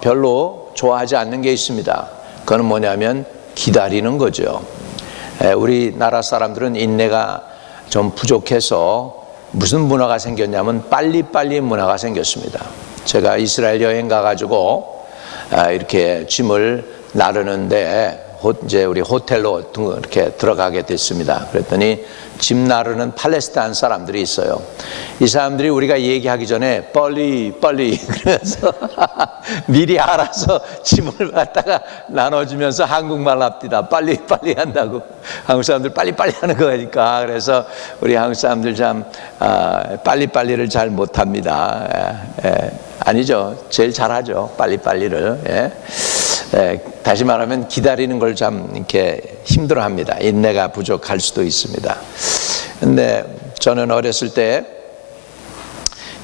별로 좋아하지 않는 게 있습니다. 그건 뭐냐면 기다리는 거죠. 우리나라 사람들은 인내가 좀 부족해서 무슨 문화가 생겼냐면 빨리빨리 문화가 생겼습니다. 제가 이스라엘 여행 가가지고 이렇게 짐을 나르는데 이제 우리 호텔로 이렇게 들어가게 됐습니다. 그랬더니 짐 나르는 팔레스타인 사람들이 있어요. 이 사람들이 우리가 얘기하기 전에 빨리 그래서 미리 알아서 짐을 갖다가 나눠주면서 한국말 합디다. 빨리 한다고. 한국 사람들 빨리 하는 거니까. 그래서 우리 한국 사람들 참 빨리를 잘 못합니다. 아니죠. 제일 잘하죠. 빨리를. 다시 말하면 기다리는 걸 참 이렇게 힘들어합니다. 인내가 부족할 수도 있습니다. 근데 저는 어렸을 때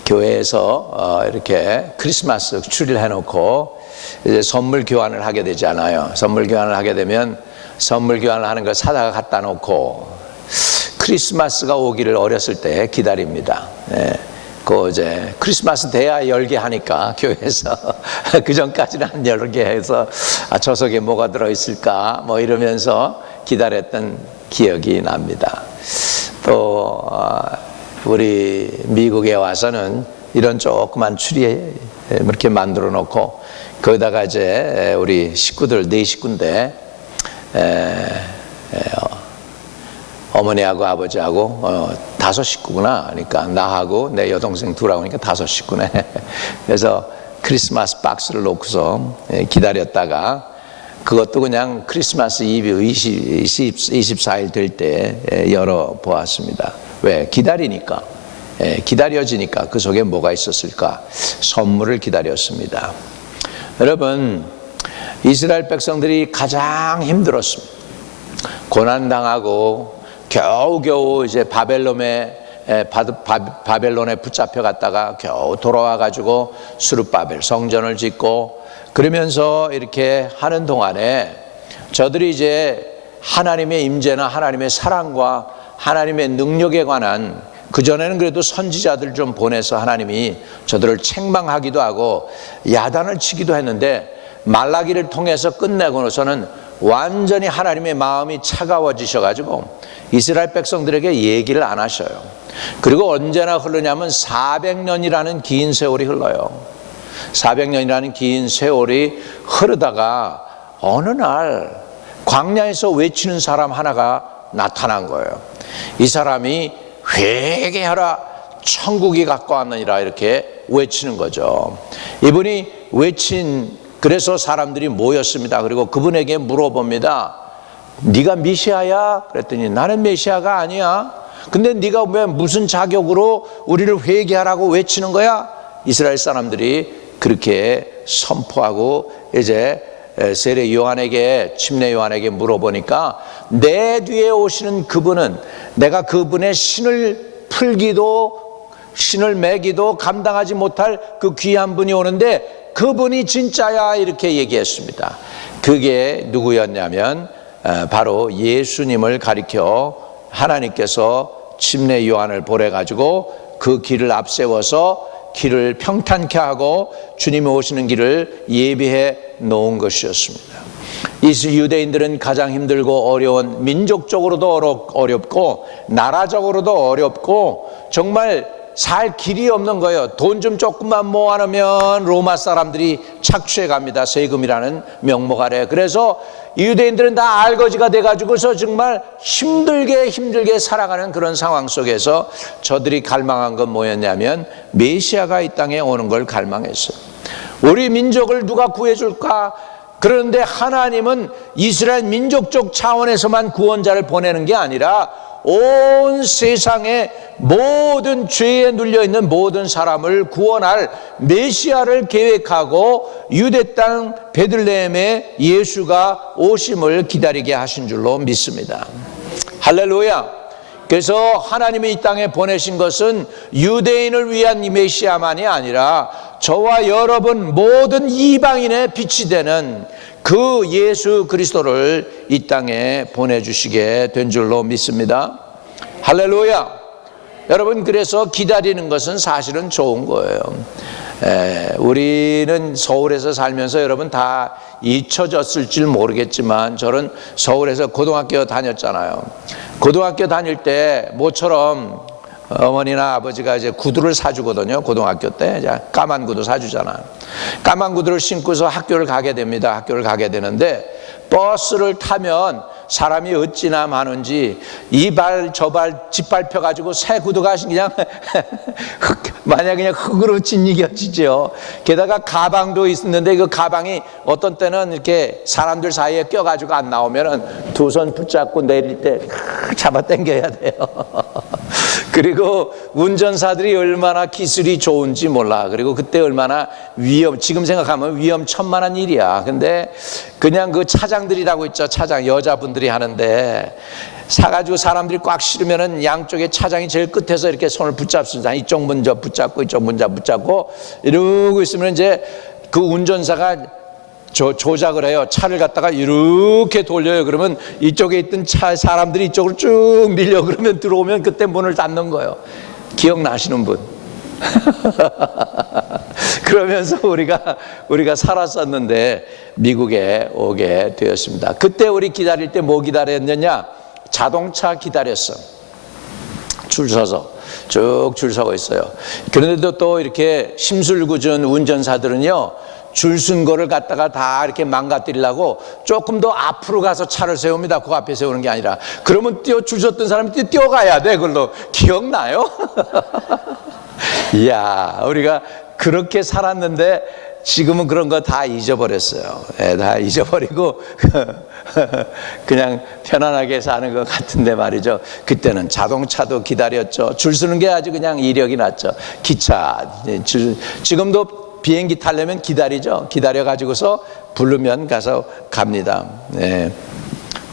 교회에서 이렇게 크리스마스 추리를 해놓고 이제 선물 교환을 하게 되잖아요. 선물 교환을 하게 되면 선물 교환을 하는 걸 사다가 갖다 놓고 크리스마스가 오기를 어렸을 때 기다립니다. 그 이제 크리스마스 돼야 열게 하니까 교회에서 그 전까지는 안 열게 해서 저 속에 뭐가 들어있을까 뭐 이러면서 기다렸던 기억이 납니다. 또 우리 미국에 와서는 이런 조그만 추리 이렇게 만들어 놓고 거기다가 이제 우리 식구들 4식구인데 어머니하고 아버지하고 5식구구나. 그러니까 나하고 내 여동생 2하고 그러니까 5식구네. 그래서 크리스마스 박스를 놓고서 기다렸다가 그것도 그냥 크리스마스 이브 24일 될 때 열어보았습니다. 왜? 기다리니까. 기다려지니까 그 속에 뭐가 있었을까? 선물을 기다렸습니다. 여러분, 이스라엘 백성들이 가장 힘들었습니다. 고난당하고 겨우겨우 이제 바벨론에 붙잡혀 갔다가 겨우 돌아와 가지고 스룹바벨 성전을 짓고 그러면서 이렇게 하는 동안에 저들이 이제 하나님의 임재나 하나님의 사랑과 하나님의 능력에 관한, 그전에는 그래도 선지자들 좀 보내서 하나님이 저들을 책망하기도 하고 야단을 치기도 했는데 말라기를 통해서 끝내고 나서는 완전히 하나님의 마음이 차가워지셔가지고 이스라엘 백성들에게 얘기를 안 하셔요. 그리고 언제나 흐르냐면 400년이라는 긴 세월이 흘러요. 400년이라는 긴 세월이 흐르다가 어느 날 광야에서 외치는 사람 하나가 나타난 거예요. 이 사람이 회개하라 천국이 가까웠느니라 이렇게 외치는 거죠. 이분이 외친, 그래서 사람들이 모였습니다. 그리고 그분에게 물어봅니다. 네가 메시아야? 그랬더니 나는 메시아가 아니야. 근데 네가 왜 무슨 자격으로 우리를 회개하라고 외치는 거야? 이스라엘 사람들이 그렇게 선포하고 이제 세례 요한에게, 침례 요한에게 물어보니까 내 뒤에 오시는 그분은 내가 그분의 신을 풀기도 신을 매기도 감당하지 못할 그 귀한 분이 오는데 그분이 진짜야 이렇게 얘기했습니다. 그게 누구였냐면 바로 예수님을 가리켜 하나님께서 침례 요한을 보내가지고 그 길을 앞세워서 길을 평탄케 하고 주님이 오시는 길을 예비해 놓은 것이었습니다. 이 유대인들은 가장 힘들고 어려운, 민족적으로도 어렵고 나라적으로도 어렵고 정말 살 길이 없는 거예요. 돈 좀 조금만 모아놓으면 로마 사람들이 착취해 갑니다. 세금이라는 명목 아래. 그래서 유대인들은 다 알거지가 돼가지고서 정말 힘들게 살아가는 그런 상황 속에서 저들이 갈망한 건 뭐였냐면 메시아가 이 땅에 오는 걸 갈망했어요. 우리 민족을 누가 구해줄까? 그런데 하나님은 이스라엘 민족적 차원에서만 구원자를 보내는 게 아니라 온 세상의 모든 죄에 눌려있는 모든 사람을 구원할 메시아를 계획하고 유대 땅 베들레헴에 예수가 오심을 기다리게 하신 줄로 믿습니다. 할렐루야. 그래서 하나님이 이 땅에 보내신 것은 유대인을 위한 메시아만이 아니라 저와 여러분 모든 이방인의 빛이 되는 그 예수 그리스도를 이 땅에 보내주시게 된 줄로 믿습니다. 할렐루야. 여러분, 그래서 기다리는 것은 사실은 좋은 거예요. 우리는 서울에서 살면서 여러분 다 잊혀졌을 줄 모르겠지만 저는 서울에서 고등학교 다녔잖아요. 고등학교 다닐 때 모처럼 어머니나 아버지가 이제 구두를 사주거든요. 고등학교 때 까만 구두 사주잖아. 까만 구두를 신고서 학교를 가게 됩니다. 학교를 가게 되는데 버스를 타면 사람이 어찌나 많은지 이 발 저 발 짓밟혀 가지고 새 구두가 그냥 만약 그냥 흙으로 짓이겨지죠. 게다가 가방도 있었는데 그 가방이 어떤 때는 이렇게 사람들 사이에 껴가지고 안 나오면은 두 손 붙잡고 내릴 때 잡아 당겨야 돼요. 그리고 운전사들이 얼마나 기술이 좋은지 몰라. 그리고 그때 얼마나 지금 생각하면 위험천만한 일이야. 근데 그냥 그 차장들이라고 있죠. 차장, 여자분들이 하는데 사가지고 사람들이 꽉 실으면은 양쪽에 차장이 제일 끝에서 이렇게 손을 붙잡습니다. 이쪽 문저 붙잡고 이쪽 문저 붙잡고 이러고 있으면 이제 그 운전사가 조작을 해요. 차를 갖다가 이렇게 돌려요. 그러면 이쪽에 있던 사람들이 이쪽으로 쭉 밀려. 그러면 들어오면 그때 문을 닫는 거예요. 기억나시는 분? 그러면서 우리가 살았었는데 미국에 오게 되었습니다. 그때 우리 기다릴 때 뭐 기다렸느냐? 자동차 기다렸어. 줄 서서 쭉 줄 서고 있어요. 그런데도 또 이렇게 심술궂은 운전사들은요, 줄 쓴 거를 갖다가 다 이렇게 망가뜨리려고 조금 더 앞으로 가서 차를 세웁니다. 그 앞에 세우는 게 아니라. 그러면 줄 섰던 사람이 뛰어가야 돼. 그걸로. 기억나요? 이야, 우리가 그렇게 살았는데 지금은 그런 거 다 잊어버렸어요. 다 잊어버리고 그냥 편안하게 사는 것 같은데 말이죠. 그때는 자동차도 기다렸죠. 줄 서는 게 아주 그냥 이력이 났죠. 기차, 지금도 비행기 타려면 기다리죠. 기다려가지고서 부르면 가서 갑니다.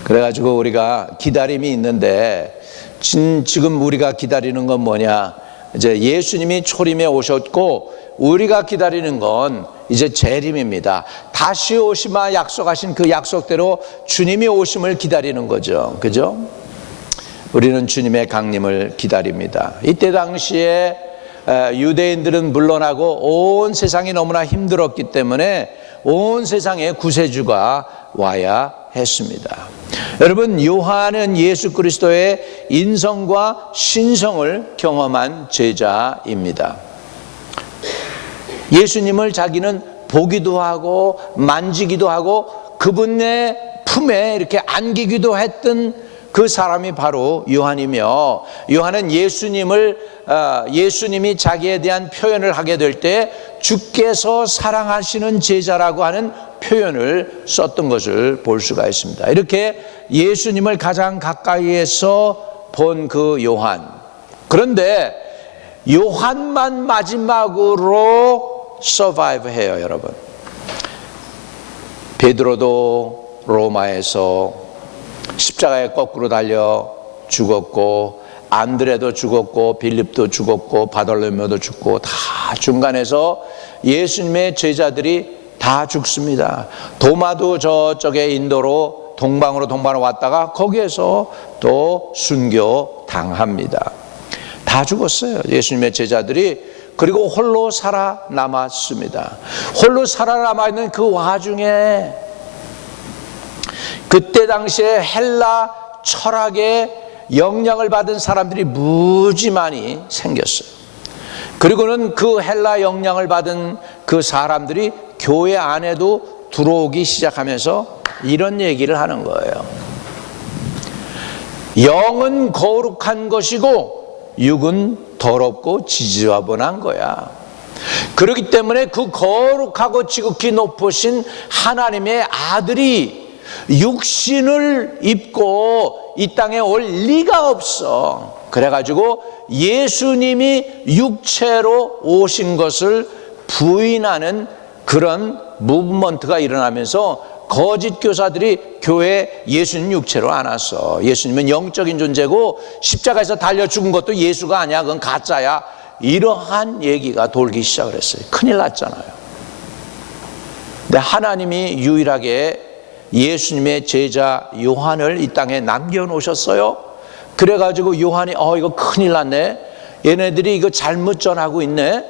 그래가지고 우리가 기다림이 있는데 지금 우리가 기다리는 건 뭐냐? 이제 예수님이 초림에 오셨고 우리가 기다리는 건 이제 재림입니다. 다시 오시마 약속하신 그 약속대로 주님이 오심을 기다리는 거죠. 그죠? 우리는 주님의 강림을 기다립니다. 이때 당시에 유대인들은 물러나고 온 세상이 너무나 힘들었기 때문에 온 세상에 구세주가 와야 했습니다. 여러분, 요한은 예수 그리스도의 인성과 신성을 경험한 제자입니다. 예수님을 자기는 보기도 하고 만지기도 하고 그분의 품에 이렇게 안기기도 했던 그 사람이 바로 요한이며, 요한은 예수님이 자기에 대한 표현을 하게 될 때 주께서 사랑하시는 제자라고 하는 표현을 썼던 것을 볼 수가 있습니다. 이렇게 예수님을 가장 가까이에서 본 그 요한. 그런데 요한만 마지막으로 서바이브 해요, 여러분. 베드로도 로마에서 십자가에 거꾸로 달려 죽었고, 안드레도 죽었고, 빌립도 죽었고, 바돌로메오도 죽고, 다 중간에서 예수님의 제자들이 다 죽습니다. 도마도 저쪽에 인도로 동방으로 왔다가 거기에서 또 순교 당합니다. 다 죽었어요, 예수님의 제자들이. 그리고 홀로 살아남았습니다. 홀로 살아남아있는 그 와중에 그때 당시에 헬라 철학의 영향을 받은 사람들이 무지 많이 생겼어요. 그리고는 그 헬라 영향을 받은 그 사람들이 교회 안에도 들어오기 시작하면서 이런 얘기를 하는 거예요. 영은 거룩한 것이고 육은 더럽고 지저분한 거야. 그렇기 때문에 그 거룩하고 지극히 높으신 하나님의 아들이 육신을 입고 이 땅에 올 리가 없어. 그래가지고 예수님이 육체로 오신 것을 부인하는 그런 무브먼트가 일어나면서 거짓 교사들이 교회에 예수님 육체로 안 왔어. 예수님은 영적인 존재고 십자가에서 달려 죽은 것도 예수가 아니야. 그건 가짜야. 이러한 얘기가 돌기 시작을 했어요. 큰일 났잖아요. 근데 하나님이 유일하게 예수님의 제자 요한을 이 땅에 남겨놓으셨어요. 그래가지고 요한이 이거 큰일 났네. 얘네들이 이거 잘못 전하고 있네.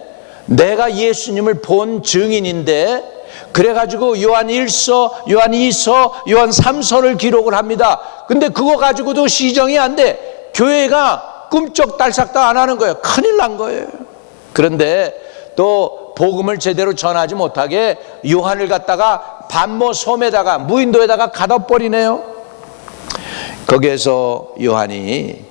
내가 예수님을 본 증인인데, 그래가지고 요한 1서, 요한 2서, 요한 3서를 기록을 합니다. 근데 그거 가지고도 시정이 안 돼. 교회가 꿈쩍달싹도 안 하는 거예요. 큰일 난 거예요. 그런데 또 복음을 제대로 전하지 못하게 요한을 갖다가 반모 섬에다가, 무인도에다가 가둬버리네요. 거기에서 요한이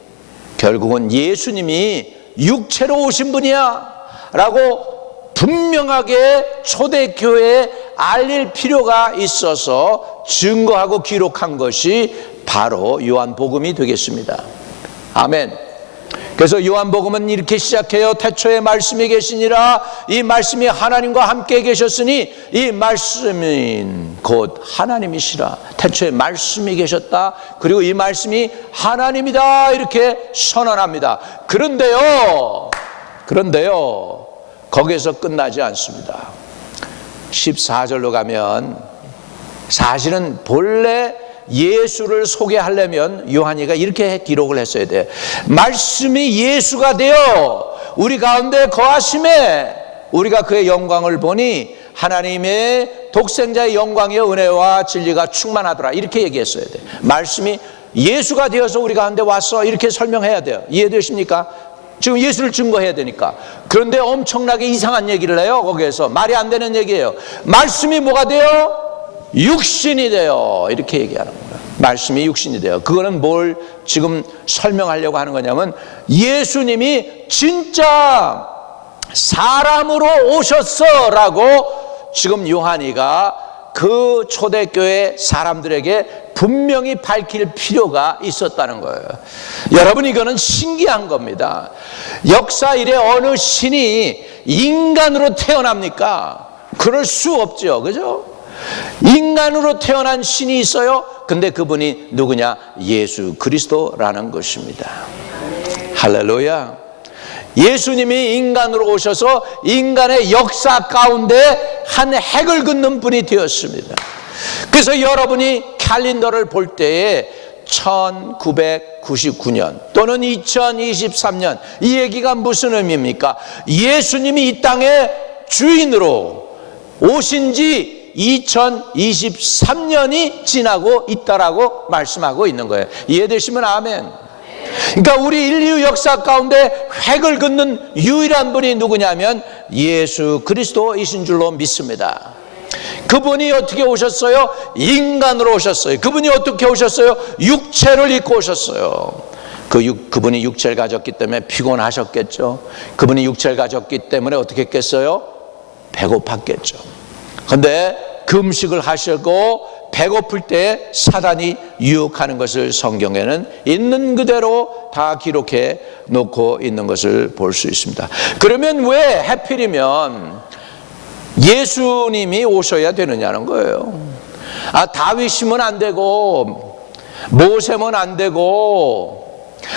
결국은 예수님이 육체로 오신 분이야 라고 분명하게 초대교회에 알릴 필요가 있어서 증거하고 기록한 것이 바로 요한복음이 되겠습니다. 아멘. 그래서 요한복음은 이렇게 시작해요. 태초에 말씀이 계시니라. 이 말씀이 하나님과 함께 계셨으니 이 말씀인 곧 하나님이시라. 태초에 말씀이 계셨다. 그리고 이 말씀이 하나님이다. 이렇게 선언합니다. 그런데요, 거기에서 끝나지 않습니다. 14절로 가면 사실은 본래 예수를 소개하려면 요한이가 이렇게 기록을 했어야 돼요. 말씀이 예수가 되어 우리 가운데 거하심에 우리가 그의 영광을 보니 하나님의 독생자의 영광이여 은혜와 진리가 충만하더라. 이렇게 얘기했어야 돼요. 말씀이 예수가 되어서 우리 가운데 왔어. 이렇게 설명해야 돼요. 이해되십니까? 지금 예수를 증거해야 되니까. 그런데 엄청나게 이상한 얘기를 해요. 거기에서 말이 안 되는 얘기예요. 말씀이 뭐가 돼요? 육신이 되어. 이렇게 얘기하는 거예요. 말씀이 육신이 되어. 그거는 뭘 지금 설명하려고 하는 거냐면 예수님이 진짜 사람으로 오셨어라고 지금 요한이가 그 초대교회 사람들에게 분명히 밝힐 필요가 있었다는 거예요. 여러분, 이거는 신기한 겁니다. 역사 이래 어느 신이 인간으로 태어납니까? 그럴 수 없죠. 그죠? 인간으로 태어난 신이 있어요. 근데 그분이 누구냐? 예수 그리스도라는 것입니다. 할렐루야. 예수님이 인간으로 오셔서 인간의 역사 가운데 한 획을 긋는 분이 되었습니다. 그래서 여러분이 캘린더를 볼 때에 1999년 또는 2023년 이 얘기가 무슨 의미입니까? 예수님이 이 땅의 주인으로 오신 지 2023년이 지나고 있다라고 말씀하고 있는 거예요. 이해되시면 아멘. 그러니까 우리 인류 역사 가운데 획을 긋는 유일한 분이 누구냐면 예수 그리스도이신 줄로 믿습니다. 그분이 어떻게 오셨어요? 인간으로 오셨어요. 그분이 어떻게 오셨어요? 육체를 입고 오셨어요. 그분이 육체를 가졌기 때문에 피곤하셨겠죠. 그분이 육체를 가졌기 때문에 어떻게 했겠어요? 배고팠겠죠. 그런데 금식을 하시고 배고플 때 사단이 유혹하는 것을 성경에는 있는 그대로 다 기록해 놓고 있는 것을 볼 수 있습니다. 그러면 왜 하필이면 예수님이 오셔야 되느냐는 거예요. 다윗이면 안 되고 모세면 안 되고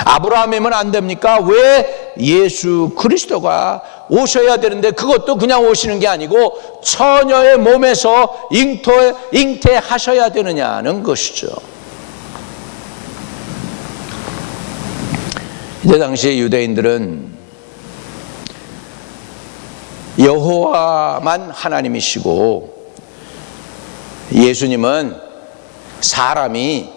아브라함이면 안 됩니까? 왜 예수 그리스도가 오셔야 되는데 그것도 그냥 오시는 게 아니고 처녀의 몸에서 잉태하셔야 되느냐는 것이죠. 이때 당시 유대인들은 여호와만 하나님이시고 예수님은 사람이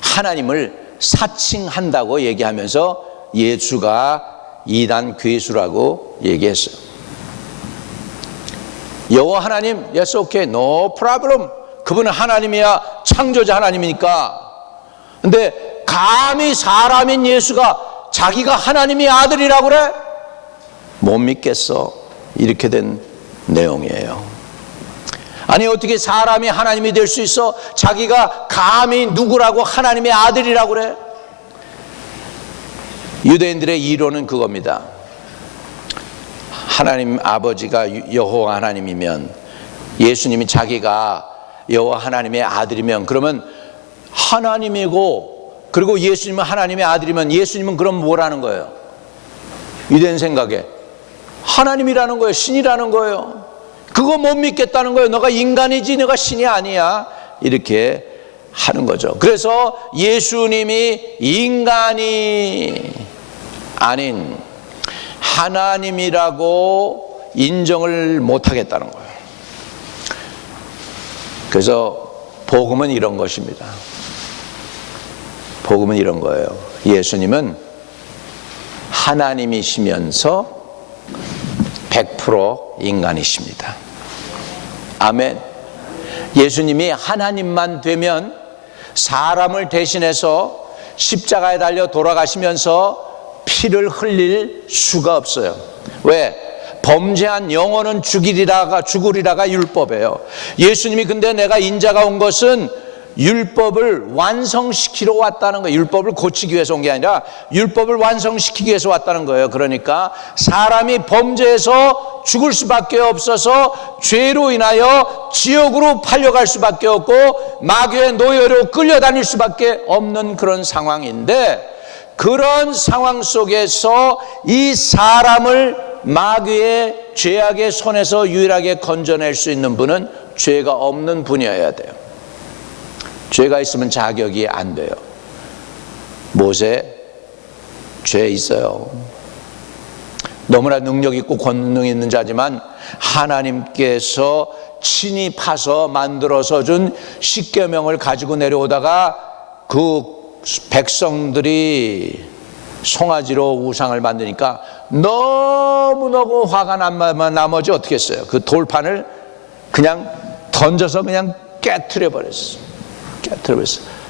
하나님을 사칭한다고 얘기하면서 예수가 이단 괴수라고 얘기했어요. 여호와 하나님, yes, okay, no problem. 그분은 하나님이야, 창조자 하나님이니까. 근데 감히 사람인 예수가 자기가 하나님의 아들이라고 그래? 못 믿겠어. 이렇게 된 내용이에요. 아니 어떻게 사람이 하나님이 될 수 있어? 자기가 감히 누구라고 하나님의 아들이라고 그래? 유대인들의 이론은 그겁니다. 하나님 아버지가 여호와 하나님이면 예수님이 자기가 여호와 하나님의 아들이면 그러면 하나님이고 그리고 예수님은 하나님의 아들이면 예수님은 그럼 뭐라는 거예요? 유대인 생각에 하나님이라는 거예요. 신이라는 거예요. 그거 못 믿겠다는 거예요. 너가 인간이지 너가 신이 아니야. 이렇게 하는 거죠. 그래서 예수님이 인간이 아닌 하나님이라고 인정을 못하겠다는 거예요. 그래서 복음은 이런 것입니다. 복음은 이런 거예요. 예수님은 하나님이시면서 100% 인간이십니다. 아멘. 예수님이 하나님만 되면 사람을 대신해서 십자가에 달려 돌아가시면서 피를 흘릴 수가 없어요. 왜? 범죄한 영혼은 죽으리라가 율법이에요. 예수님이 근데 내가 인자가 온 것은 율법을 완성시키러 왔다는 거예요. 율법을 고치기 위해서 온 게 아니라 율법을 완성시키기 위해서 왔다는 거예요. 그러니까 사람이 범죄해서 죽을 수밖에 없어서 죄로 인하여 지옥으로 팔려갈 수밖에 없고 마귀의 노예로 끌려다닐 수밖에 없는 그런 상황인데, 그런 상황 속에서 이 사람을 마귀의 죄악의 손에서 유일하게 건져낼 수 있는 분은 죄가 없는 분이어야 돼요. 죄가 있으면 자격이 안 돼요. 모세 죄 있어요. 너무나 능력 있고 권능 있는 자지만 하나님께서 친히 파서 만들어서 준 십계명을 가지고 내려오다가 그 백성들이 송아지로 우상을 만드니까 너무너무 화가 난 나머지 어떻게 했어요? 그 돌판을 그냥 던져서 그냥 깨트려 버렸어요.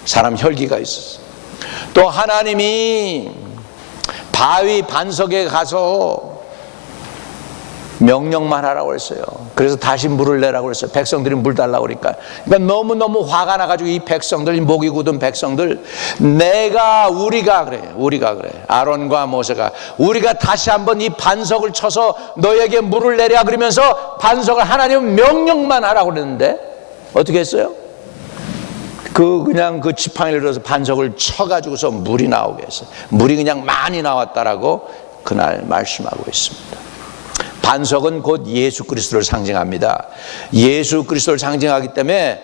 사람 혈기가 있었어. 또 하나님이 바위 반석에 가서 명령만 하라고 했어요. 그래서 다시 물을 내라고 했어요. 백성들이 물 달라고 그러니까. 그러니까 너무너무 화가 나가지고 이 백성들, 목이 굳은 백성들, 우리가 그래. 아론과 모세가 우리가 다시 한번 이 반석을 쳐서 너에게 물을 내랴 그러면서 반석을 하나님은 명령만 하라고 그랬는데 어떻게 했어요? 그냥 그 지팡이를 들어서 반석을 쳐가지고서 물이 나오게 했어요. 물이 그냥 많이 나왔다라고 그날 말씀하고 있습니다. 반석은 곧 예수 그리스도를 상징합니다. 예수 그리스도를 상징하기 때문에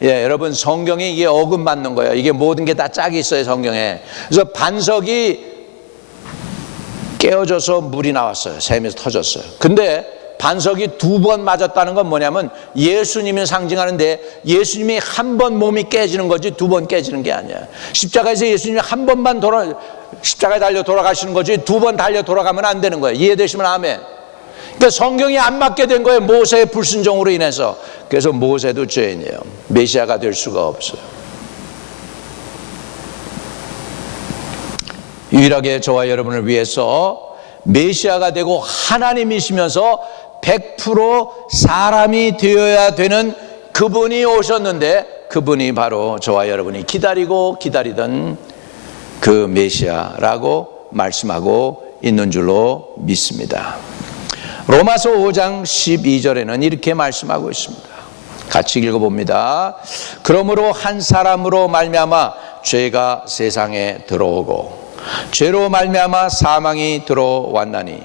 여러분 성경에 이게 어긋맞는 거예요. 이게 모든 게 다 짝이 있어요, 성경에. 그래서 반석이 깨어져서 물이 나왔어요. 샘에서 터졌어요. 근데 반석이 2번 맞았다는 건 뭐냐면 예수님을 상징하는데 예수님이 한 번 몸이 깨지는 거지 2번 깨지는 게 아니야. 십자가에서 예수님이 한 번만 십자가에 달려 돌아가시는 거지 2번 달려 돌아가면 안 되는 거예요. 이해되시면 아멘. 그러니까 성경이 안 맞게 된 거예요. 모세의 불순종으로 인해서. 그래서 모세도 죄인이에요. 메시아가 될 수가 없어요. 유일하게 저와 여러분을 위해서 메시아가 되고 하나님이시면서 100% 사람이 되어야 되는 그분이 오셨는데, 그분이 바로 저와 여러분이 기다리던 그 메시아라고 말씀하고 있는 줄로 믿습니다. 로마서 5장 12절에는 이렇게 말씀하고 있습니다. 같이 읽어봅니다. 그러므로 한 사람으로 말미암아 죄가 세상에 들어오고 죄로 말미암아 사망이 들어왔나니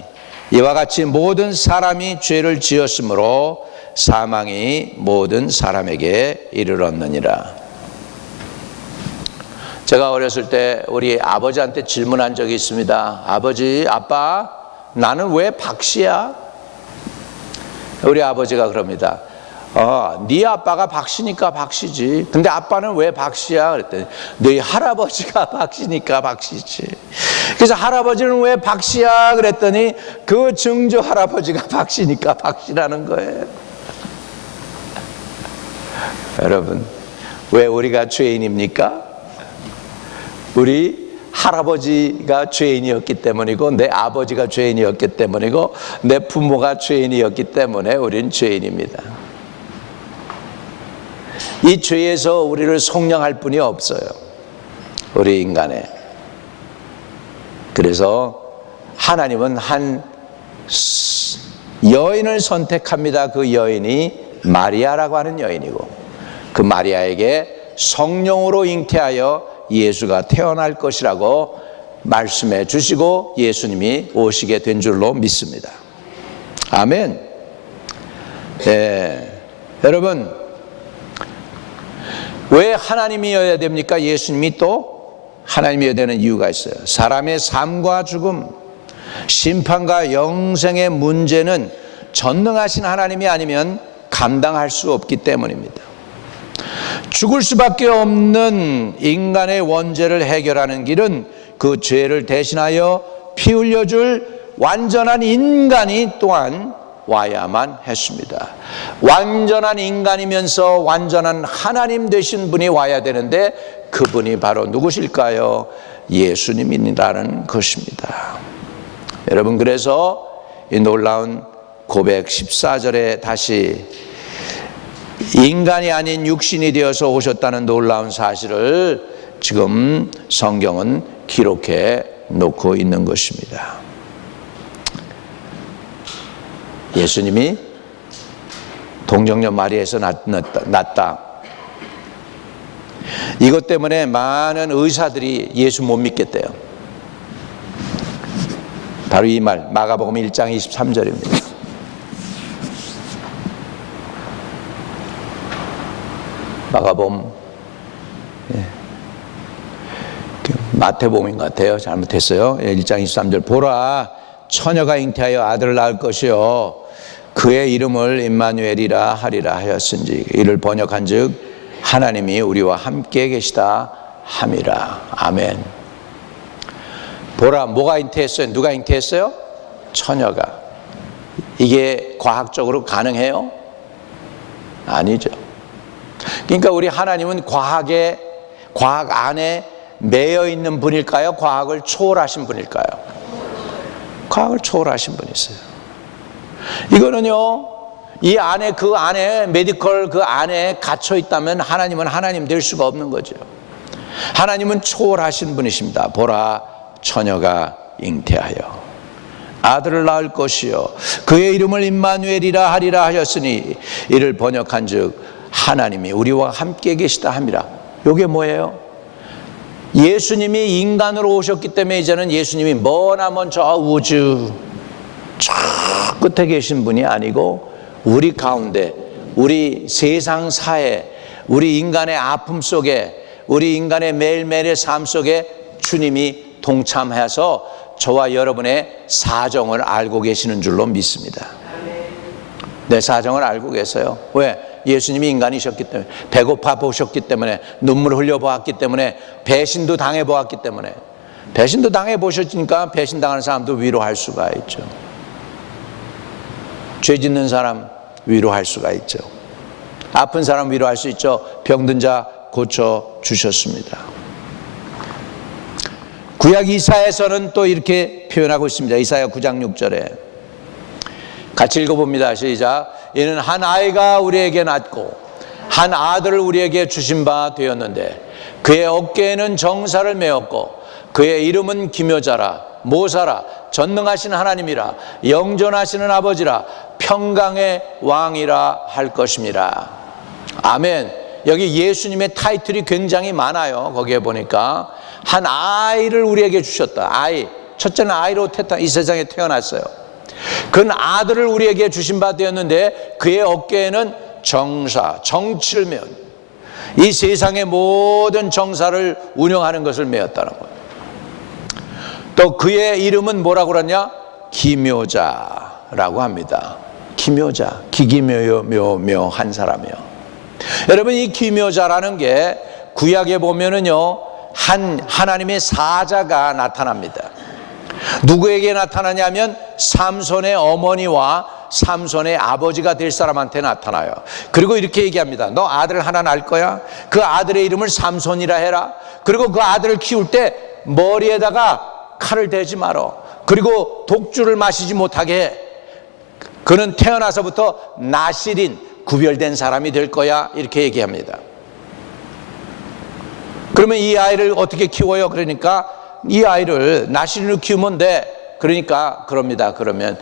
이와 같이 모든 사람이 죄를 지었으므로 사망이 모든 사람에게 이르렀느니라. 제가 어렸을 때 우리 아버지한테 질문한 적이 있습니다. 아버지, 아빠, 나는 왜 박씨야? 우리 아버지가 그럽니다. 네 아빠가 박씨니까 박씨지. 근데 아빠는 왜 박씨야? 그랬더니 너희 할아버지가 박씨니까 박씨지. 그래서 할아버지는 왜 박씨야? 그랬더니 그 증조 할아버지가 박씨니까 박씨라는 거예요. 여러분, 왜 우리가 죄인입니까? 우리 할아버지가 죄인이었기 때문이고 내 아버지가 죄인이었기 때문이고 내 부모가 죄인이었기 때문에 우리는 죄인입니다. 이 죄에서 우리를 속량할 분이 없어요. 우리 인간에. 그래서 하나님은 한 여인을 선택합니다. 그 여인이 마리아라고 하는 여인이고 그 마리아에게 성령으로 잉태하여 예수가 태어날 것이라고 말씀해 주시고 예수님이 오시게 된 줄로 믿습니다. 아멘. 네. 여러분, 왜 하나님이어야 됩니까? 예수님이 또 하나님이어야 되는 이유가 있어요. 사람의 삶과 죽음, 심판과 영생의 문제는 전능하신 하나님이 아니면 감당할 수 없기 때문입니다. 죽을 수밖에 없는 인간의 원죄를 해결하는 길은 그 죄를 대신하여 피 흘려줄 완전한 인간이 또한 와야만 했습니다. 완전한 인간이면서 완전한 하나님 되신 분이 와야 되는데 그분이 바로 누구실까요? 예수님이라는 것입니다. 여러분, 그래서 이 놀라운 고백 14절에 다시 인간이 아닌 육신이 되어서 오셨다는 놀라운 사실을 지금 성경은 기록해 놓고 있는 것입니다. 예수님이 동정녀 마리아에서 낳았다. 이것 때문에 많은 의사들이 예수 못 믿겠대요. 바로 이 말, 마가복음 1장 23절입니다. 마가복음, 마태복음인 것 같아요. 잘못했어요. 1장 23절. 보라, 처녀가 잉태하여 아들을 낳을 것이요 그의 이름을 임마누엘이라 하리라 하였은지, 이를 번역한즉 하나님이 우리와 함께 계시다 함이라. 아멘. 보라, 뭐가 잉태했어요? 누가 잉태했어요? 처녀가. 이게 과학적으로 가능해요? 아니죠. 그러니까 우리 하나님은 과학 안에 매여 있는 분일까요? 과학을 초월하신 분일까요? 과학을 초월하신 분이세요. 이거는요, 이 안에, 그 안에, 메디컬 그 안에 갇혀 있다면 하나님은 하나님 될 수가 없는 거죠. 하나님은 초월하신 분이십니다. 보라, 처녀가 잉태하여 아들을 낳을 것이요 그의 이름을 임마누엘이라 하리라 하였으니, 이를 번역한즉 하나님이 우리와 함께 계시다 함이라. 이게 뭐예요? 예수님이 인간으로 오셨기 때문에 이제는 예수님이 머나먼 저 우주 저 끝에 계신 분이 아니고 우리 가운데, 우리 세상 사회, 우리 인간의 아픔 속에, 우리 인간의 매일매일의 삶 속에 주님이 동참해서 저와 여러분의 사정을 알고 계시는 줄로 믿습니다. 내 사정을 알고 계세요. 왜? 예수님이 인간이셨기 때문에, 배고파 보셨기 때문에, 눈물 흘려 보았기 때문에, 배신도 당해 보았기 때문에. 배신도 당해 보셨으니까 배신당하는 사람도 위로할 수가 있죠. 죄 짓는 사람 위로할 수가 있죠. 아픈 사람 위로할 수 있죠. 병든 자 고쳐 주셨습니다. 구약 이사야에서는 또 이렇게 표현하고 있습니다. 이사야 9장 6절에 같이 읽어봅니다. 시작. 이는 한 아이가 우리에게 낳고 한 아들을 우리에게 주신 바 되었는데 그의 어깨에는 정사를 메었고 그의 이름은 기묘자라 모사라 전능하신 하나님이라 영존하시는 아버지라 평강의 왕이라 할 것입니다. 아멘. 여기 예수님의 타이틀이 굉장히 많아요. 거기에 보니까 한 아이를 우리에게 주셨다. 아이, 첫째는 아이로 이 세상에 태어났어요. 그는 아들을 우리에게 주신 바 되었는데 그의 어깨에는 정사, 정치를 메운, 이 세상의 모든 정사를 운영하는 것을 메었다는 거예요. 또 그의 이름은 뭐라고 그러냐? 기묘자라고 합니다. 기묘자, 기기묘묘한 사람이요. 여러분, 이 기묘자라는 게 구약에 보면은요, 하나님의 사자가 나타납니다. 누구에게 나타나냐면 삼손의 어머니와 삼손의 아버지가 될 사람한테 나타나요. 그리고 이렇게 얘기합니다. 너 아들 하나 낳을 거야? 그 아들의 이름을 삼손이라 해라. 그리고 그 아들을 키울 때 머리에다가 칼을 대지 마라. 그리고 독주를 마시지 못하게 해. 그는 태어나서부터 나실인, 구별된 사람이 될 거야. 이렇게 얘기합니다. 그러면 이 아이를 어떻게 키워요? 그러니까 이 아이를 나실인으로 키우면 돼. 그러니까 그럽니다. 그러면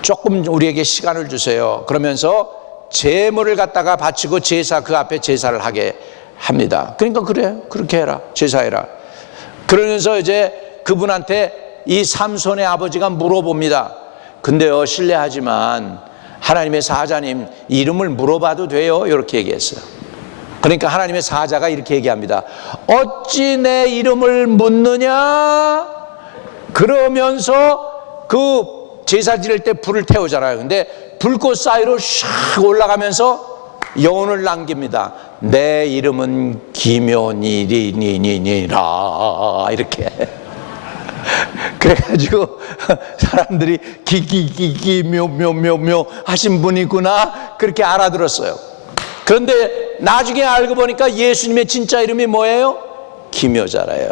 조금 우리에게 시간을 주세요. 그러면서 제물을 갖다가 바치고 제사, 그 앞에 제사를 하게 합니다. 그러니까 그래, 그렇게 해라, 제사해라. 그러면서 이제 그분한테 이 삼손의 아버지가 물어봅니다. 근데요, 실례하지만 하나님의 사자님 이름을 물어봐도 돼요? 이렇게 얘기했어요. 그러니까 하나님의 사자가 이렇게 얘기합니다. 어찌 내 이름을 묻느냐? 그러면서 그 제사 지낼 때 불을 태우잖아요. 근데 불꽃 사이로 샥 올라가면서 여운을 남깁니다. 내 이름은 기묘니니니니라 이렇게. 그래가지고 사람들이 기묘묘묘묘 하신 분이구나 그렇게 알아들었어요. 그런데 나중에 알고 보니까 예수님의 진짜 이름이 뭐예요? 기묘자래요.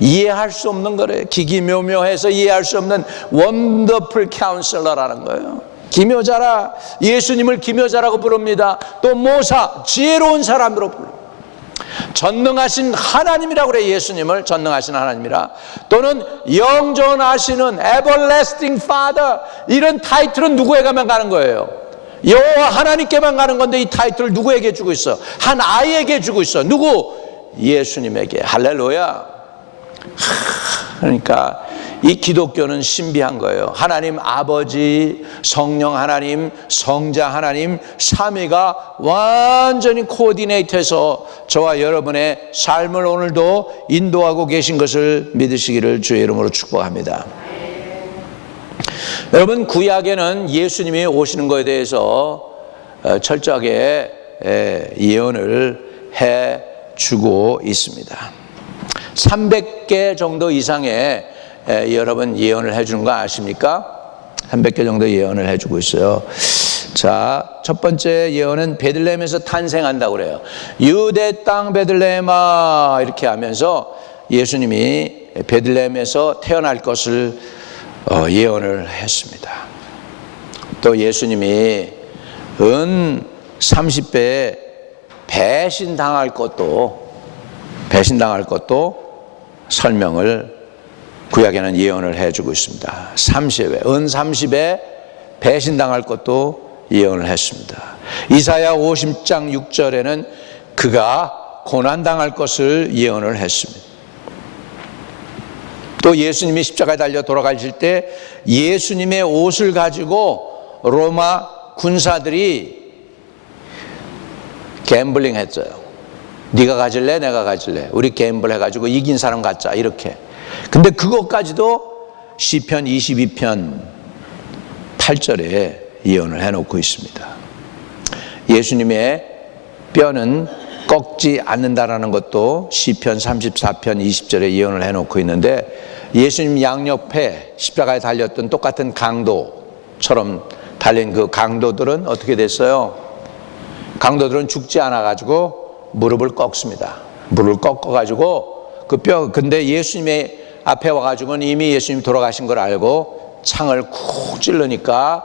이해할 수 없는 거래요. 기기묘묘해서 이해할 수 없는 원더풀 카운슬러라는 거예요. 기묘자라. 예수님을 기묘자라고 부릅니다. 또 모사, 지혜로운 사람으로 불러요. 전능하신 하나님이라고 그래. 예수님을 전능하신 하나님이라. 또는 영존하시는 everlasting father, 이런 타이틀은 누구에게만 가는 거예요? 여호와 하나님께만 가는 건데 이 타이틀을 누구에게 주고 있어? 한 아이에게 주고 있어. 누구? 예수님에게. 할렐루야. 그러니까 이 기독교는 신비한 거예요. 하나님 아버지, 성령 하나님, 성자 하나님, 삼위가 완전히 코디네이트해서 저와 여러분의 삶을 오늘도 인도하고 계신 것을 믿으시기를 주의 이름으로 축복합니다. 여러분, 구약에는 예수님이 오시는 것에 대해서 철저하게 예언을 해주고 있습니다. 300개 정도 이상의 여러분 예언을 해주는 거 아십니까? 300개 정도 예언을 해주고 있어요. 자, 첫 번째 예언은 베들레헴에서 탄생한다고 그래요. 유대 땅 베들레헴아 이렇게 하면서 예수님이 베들레헴에서 태어날 것을 예언을 했습니다. 또 예수님이 은 30배에 배신당할 것도 설명을 구약에는 예언을 해주고 있습니다. 30배, 은 30에 배신당할 것도 예언을 했습니다. 이사야 50장 6절에는 그가 고난당할 것을 예언을 했습니다. 또 예수님이 십자가에 달려 돌아가실 때 예수님의 옷을 가지고 로마 군사들이 갬블링 했어요. 네가 가질래? 내가 가질래? 우리 갬블 해가지고 이긴 사람 갖자 이렇게. 근데 그것까지도 시편 22편 8절에 예언을 해놓고 있습니다. 예수님의 뼈는 꺾지 않는다라는 것도 시편 34편 20절에 예언을 해놓고 있는데, 예수님 양옆에 십자가에 달렸던 똑같은 강도처럼 달린 그 강도들은 어떻게 됐어요? 강도들은 죽지 않아가지고 무릎을 꺾습니다. 무릎을 꺾어가지고 그 뼈, 근데 예수님의 앞에 와가지고는 이미 예수님 돌아가신 걸 알고 창을 쿡 찔르니까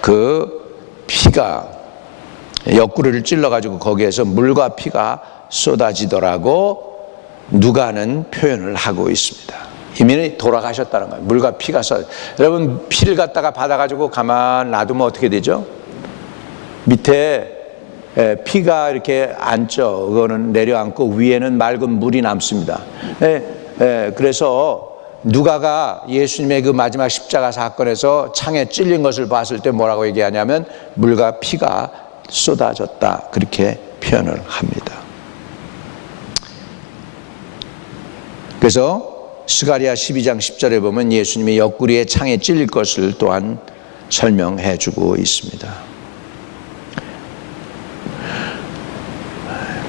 그 피가 옆구리를 찔러가지고 거기에서 물과 피가 쏟아지더라고 누가는 표현을 하고 있습니다. 이미 돌아가셨다는 거예요. 물과 피가 여러분, 피를 갖다가 받아가지고 가만 놔두면 어떻게 되죠? 밑에 피가 이렇게 앉죠. 그거는 내려앉고 위에는 맑은 물이 남습니다. 그래서 누가가 예수님의 그 마지막 십자가 사건에서 창에 찔린 것을 봤을 때 뭐라고 얘기하냐면 물과 피가 쏟아졌다, 그렇게 표현을 합니다. 그래서 스가랴 12장 10절에 보면 예수님이 옆구리에 창에 찔릴 것을 또한 설명해 주고 있습니다.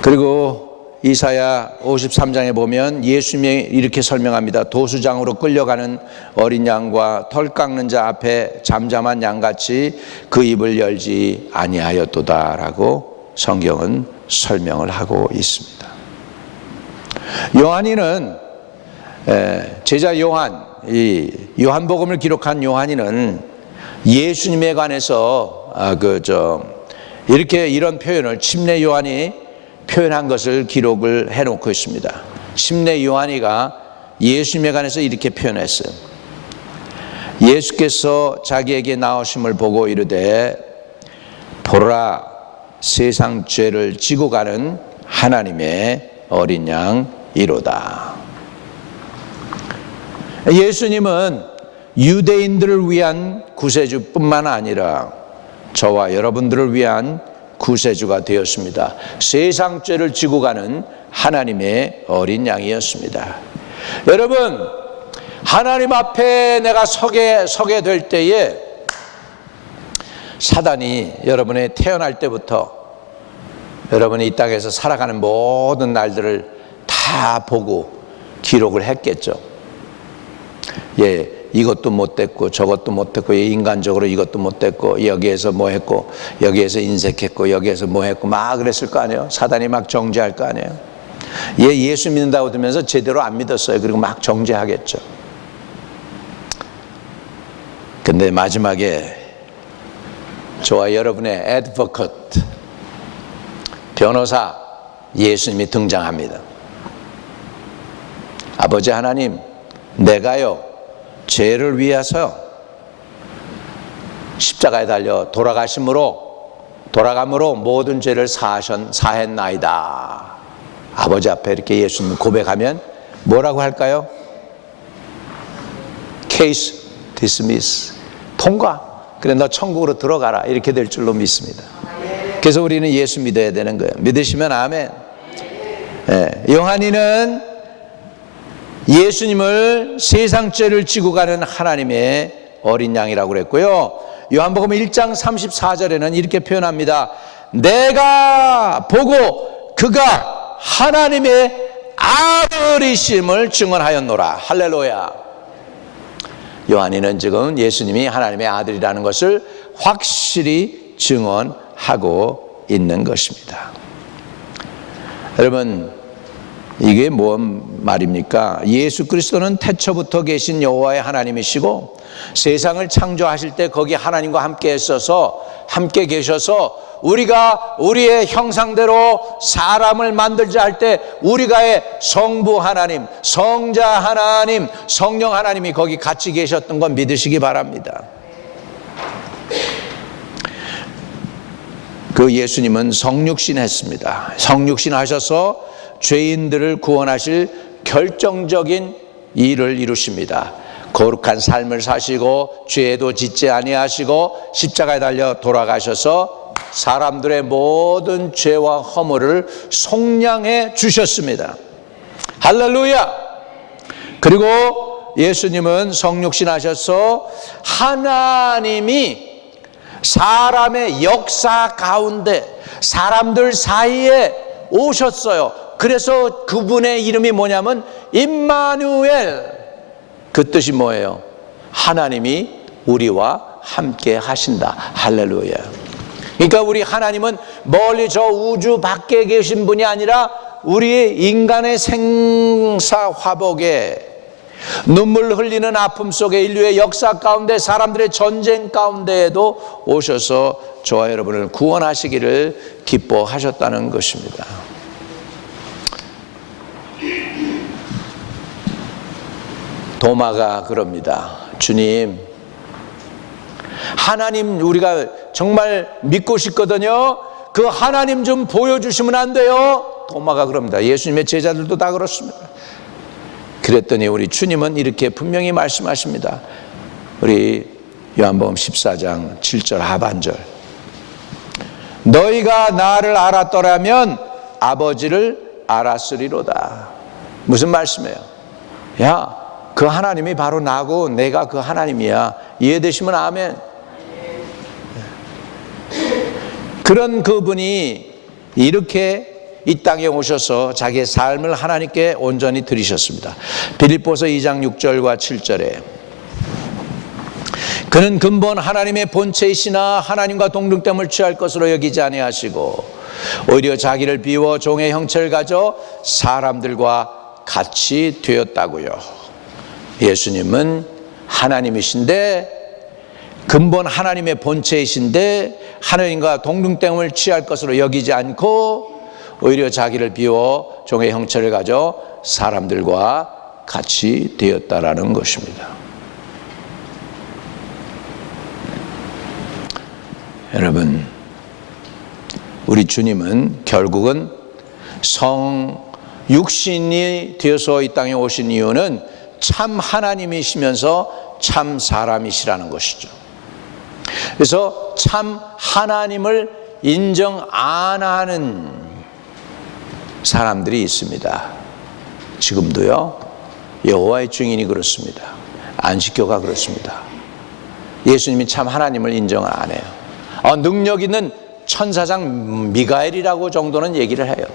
그리고 이사야 53장에 보면 예수님이 이렇게 설명합니다. 도수장으로 끌려가는 어린 양과 털 깎는 자 앞에 잠잠한 양같이 그 입을 열지 아니하였도다라고 성경은 설명을 하고 있습니다. 요한이는 제자 요한, 이 요한복음을 기록한 요한이는 예수님에 관해서 이렇게 이런 표현을 침례 요한이 표현한 것을 기록을 해놓고 있습니다. 침례 요한이가 예수님에 관해서 이렇게 표현했어요. 예수께서 자기에게 나오심을 보고 이르되 보라, 세상 죄를 지고 가는 하나님의 어린 양이로다. 예수님은 유대인들을 위한 구세주뿐만 아니라 저와 여러분들을 위한 구세주가 되었습니다. 세상 죄를 지고 가는 하나님의 어린 양이었습니다. 여러분, 하나님 앞에 내가 서게 될 때에 사단이 여러분의 태어날 때부터 여러분이 이 땅에서 살아가는 모든 날들을 다 보고 기록을 했겠죠. 예, 이것도 못됐고 저것도 못됐고, 인간적으로 이것도 못됐고, 여기에서 뭐 했고, 여기에서 인색했고, 여기에서 뭐 했고, 막 그랬을 거 아니에요. 사단이 막 정죄할 거 아니에요. 예수 믿는다고 들으면서 제대로 안 믿었어요. 그리고 막 정죄하겠죠. 근데 마지막에 저와 여러분의 애드보커트, 변호사 예수님이 등장합니다. 아버지 하나님, 내가요 죄를 위해서 십자가에 달려 돌아감으로 모든 죄를 사했나이다. 아버지 앞에 이렇게 예수님 고백하면 뭐라고 할까요? Case dismiss, 통과. 그래, 너 천국으로 들어가라, 이렇게 될 줄로 믿습니다. 그래서 우리는 예수 믿어야 되는 거예요. 믿으시면 아멘. 요한이는 예수님을 세상 죄를 지고 가는 하나님의 어린 양이라고 그랬고요. 요한복음 1장 34절에는 이렇게 표현합니다. 내가 보고 그가 하나님의 아들이심을 증언하였노라. 할렐루야. 요한이는 지금 예수님이 하나님의 아들이라는 것을 확실히 증언하고 있는 것입니다. 여러분, 이게 뭔 말입니까? 예수 그리스도는 태초부터 계신 여호와의 하나님이시고, 세상을 창조하실 때 거기 하나님과 함께 계셔서 우리가 우리의 형상대로 사람을 만들자 할 때 우리가의 성부 하나님, 성자 하나님, 성령 하나님이 거기 같이 계셨던 건 믿으시기 바랍니다. 그 예수님은 성육신 했습니다. 성육신 하셔서 죄인들을 구원하실 결정적인 일을 이루십니다. 거룩한 삶을 사시고 죄도 짓지 아니하시고 십자가에 달려 돌아가셔서 사람들의 모든 죄와 허물을 속량해 주셨습니다. 할렐루야. 그리고 예수님은 성육신 하셔서 하나님이 사람의 역사 가운데 사람들 사이에 오셨어요. 그래서 그분의 이름이 뭐냐면 임마누엘. 그 뜻이 뭐예요? 하나님이 우리와 함께 하신다. 할렐루야. 그러니까 우리 하나님은 멀리 저 우주 밖에 계신 분이 아니라 우리 인간의 생사 화복에, 눈물 흘리는 아픔 속에, 인류의 역사 가운데, 사람들의 전쟁 가운데에도 오셔서 저와 여러분을 구원하시기를 기뻐하셨다는 것입니다. 도마가 그럽니다. 주님, 하나님 우리가 정말 믿고 싶거든요. 그 하나님 좀 보여주시면 안 돼요? 도마가 그럽니다. 예수님의 제자들도 다 그렇습니다. 그랬더니 우리 주님은 이렇게 분명히 말씀하십니다. 우리 요한복음 14장 7절 하반절, 너희가 나를 알았더라면 아버지를 알았으리로다. 무슨 말씀이에요? 야, 그 하나님이 바로 나고 내가 그 하나님이야. 이해되시면 아멘. 그런 그분이 이렇게 이 땅에 오셔서 자기의 삶을 하나님께 온전히 드리셨습니다. 빌립보서 2장 6절과 7절에 그는 근본 하나님의 본체이시나 하나님과 동등됨을 취할 것으로 여기지 아니하시고 오히려 자기를 비워 종의 형체를 가져 사람들과 같이 되었다고요. 예수님은 하나님이신데, 근본 하나님의 본체이신데 하나님과 동등됨을 취할 것으로 여기지 않고 오히려 자기를 비워 종의 형체를 가져 사람들과 같이 되었다라는 것입니다. 여러분, 우리 주님은 결국은 육신이 되어서 이 땅에 오신 이유는 참 하나님이시면서 참 사람이시라는 것이죠. 그래서 참 하나님을 인정 안 하는 사람들이 있습니다. 지금도요. 여호와의 증인이 그렇습니다. 안식교가 그렇습니다. 예수님이 참 하나님을 인정을 안 해요. 능력 있는 천사장 미가엘이라고 정도는 얘기를 해요.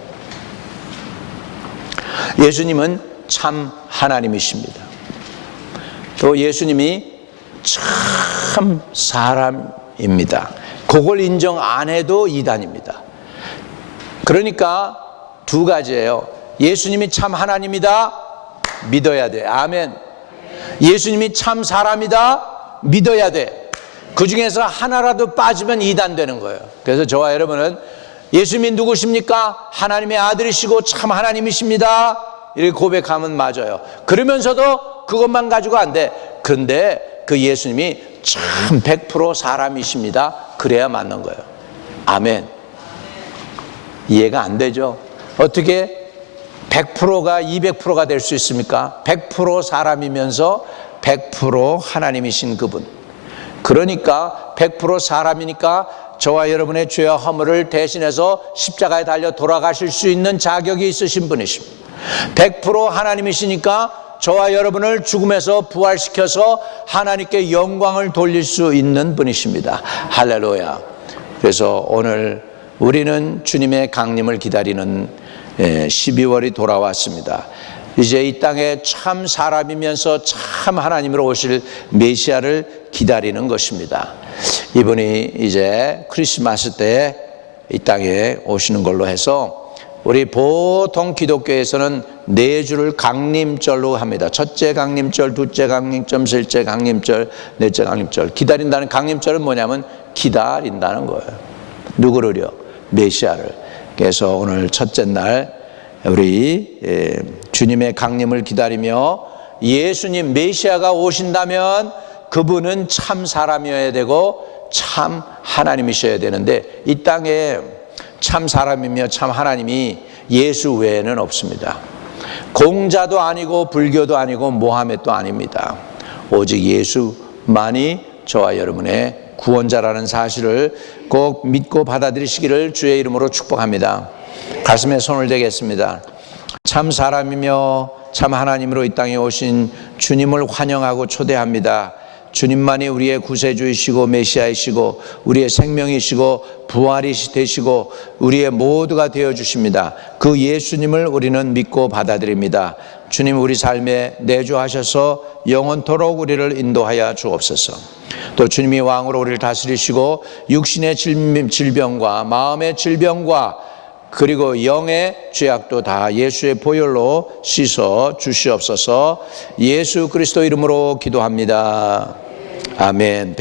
예수님은 참 하나님이십니다. 또 예수님이 참 사람입니다. 그걸 인정 안 해도 이단입니다. 그러니까 두 가지예요. 예수님이 참 하나님이다, 믿어야 돼. 아멘. 예수님이 참 사람이다, 믿어야 돼. 그 중에서 하나라도 빠지면 이단되는 거예요. 그래서 저와 여러분은 예수님이 누구십니까? 하나님의 아들이시고 참 하나님이십니다, 이렇게 고백하면 맞아요. 그러면서도 그것만 가지고 안 돼. 그런데 그 예수님이 참 100% 사람이십니다, 그래야 맞는 거예요. 아멘. 이해가 안 되죠? 어떻게 100%가 200%가 될 수 있습니까? 100% 사람이면서 100% 하나님이신 그분. 그러니까 100% 사람이니까 저와 여러분의 죄와 허물을 대신해서 십자가에 달려 돌아가실 수 있는 자격이 있으신 분이십니다. 100% 하나님이시니까 저와 여러분을 죽음에서 부활시켜서 하나님께 영광을 돌릴 수 있는 분이십니다. 할렐루야. 그래서 오늘 우리는 주님의 강림을 기다리는 12월이 돌아왔습니다. 이제 이 땅에 참 사람이면서 참 하나님으로 오실 메시아를 기다리는 것입니다. 이분이 이제 크리스마스 때 이 땅에 오시는 걸로 해서 우리 보통 기독교에서는 네 주를 강림절로 합니다. 첫째 강림절, 둘째 강림절, 셋째 강림절, 넷째 강림절. 기다린다는 강림절은 뭐냐면 기다린다는 거예요. 누구를요? 메시아를. 그래서 오늘 첫째 날 우리 주님의 강림을 기다리며 예수님 메시아가 오신다면 그분은 참 사람이어야 되고 참 하나님이셔야 되는데 이 땅에 참 사람이며 참 하나님이 예수 외에는 없습니다. 공자도 아니고 불교도 아니고 모하메도 아닙니다. 오직 예수만이 저와 여러분의 구원자라는 사실을 꼭 믿고 받아들이시기를 주의 이름으로 축복합니다. 가슴에 손을 대겠습니다. 참 사람이며 참 하나님으로 이 땅에 오신 주님을 환영하고 초대합니다. 주님만이 우리의 구세주이시고 메시아이시고 우리의 생명이시고 부활이 되시고 우리의 모두가 되어주십니다. 그 예수님을 우리는 믿고 받아들입니다. 주님 우리 삶에 내주하셔서 영원토록 우리를 인도하여 주옵소서. 또 주님이 왕으로 우리를 다스리시고 육신의 질병과 마음의 질병과 그리고 영의 죄악도 다 예수의 보혈로 씻어 주시옵소서. 예수 그리스도 이름으로 기도합니다. 아멘.